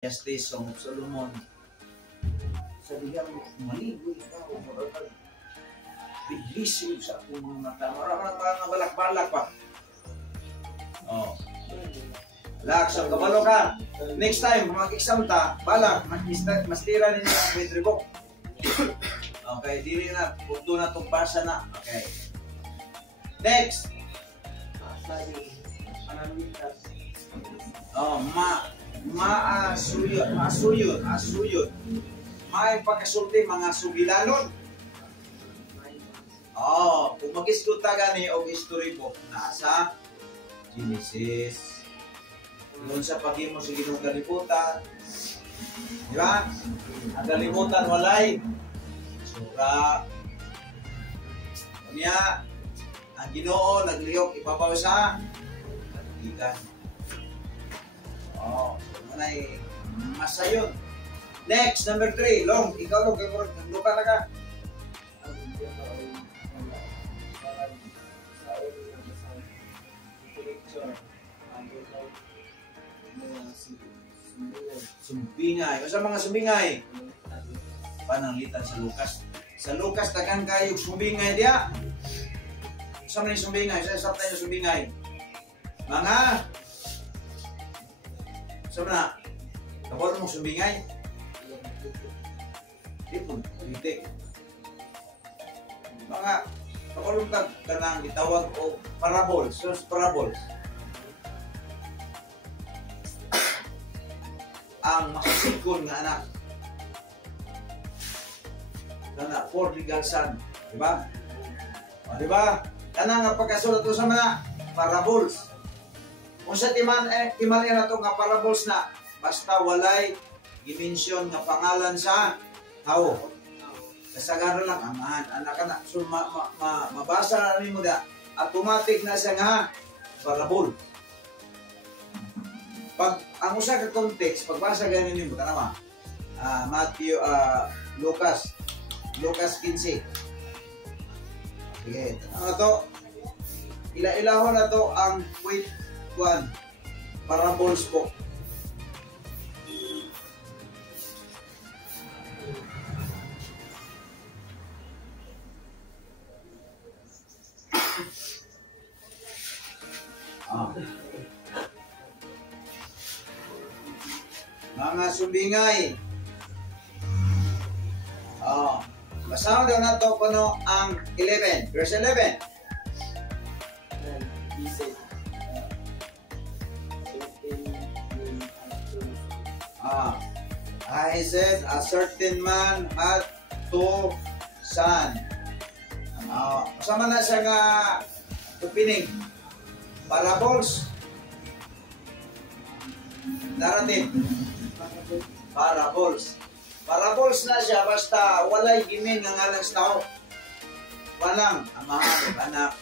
Justice Song of Solomon. Sabi niya, maligo ikaw, biglisig sa akong mga mata. Maraming mga balak-balak pa. Oh. Lak, so kabalo ka. Next time, mag-exam ta, balak, mas tira ninyo ang grade book. Okay, dili na, punto na itong basa na. Okay. Next. Oh, asuyod. May pagkasulti mga sugilalon. Oh, kung mag-iskuta gani o history book, nasa Genesis. Doon sa paghimo sa Ginoong kalibutan. Di ba? Ang kalibutan walay sura. Kanya, ang Ginoo naglihok ibabaw sa ikan. Oh, manay masayon. Next, number 3, long. Ikaw long, kayo luka na ka. Sumbingay. O sa mga sumbingay? Pananglitan sa Lukas. Sa Lukas, tagan kayo sumbingay diya. Sa mga sumbingay, sa isap tayo sumbingay. Mga sa mga kapag mong sumbingay, ipon, litik. Mga kapag kanang itawag o parables, parables. Ang makasikon nga anak. Kana, prodigal son. Diba? O, diba? Kana nga pagkasulat sa mga parables. Kung sa timan yan na ito nga parables na basta walay dimensyon nga pangalan sa tao. Kasagaran lang, amahan, anak ka na. So, mabasa na rin mo na, automatic na siya nga parable. Pag ang usa ka context, pagbasa ganin niyo tanawa. Matthew Lucas 15. Sige, ano to? Ila-ilahon na to ang quick one parables po. Mga sumbingay. Basahan daw na ito kuno ang 11. Verse 11. I said, a certain man had two sons. Kasama na siya nga tupining. Parables. Narrative. Parables. Parables na siya basta walay gimin ng alang sa tao. Walang amahan, anak.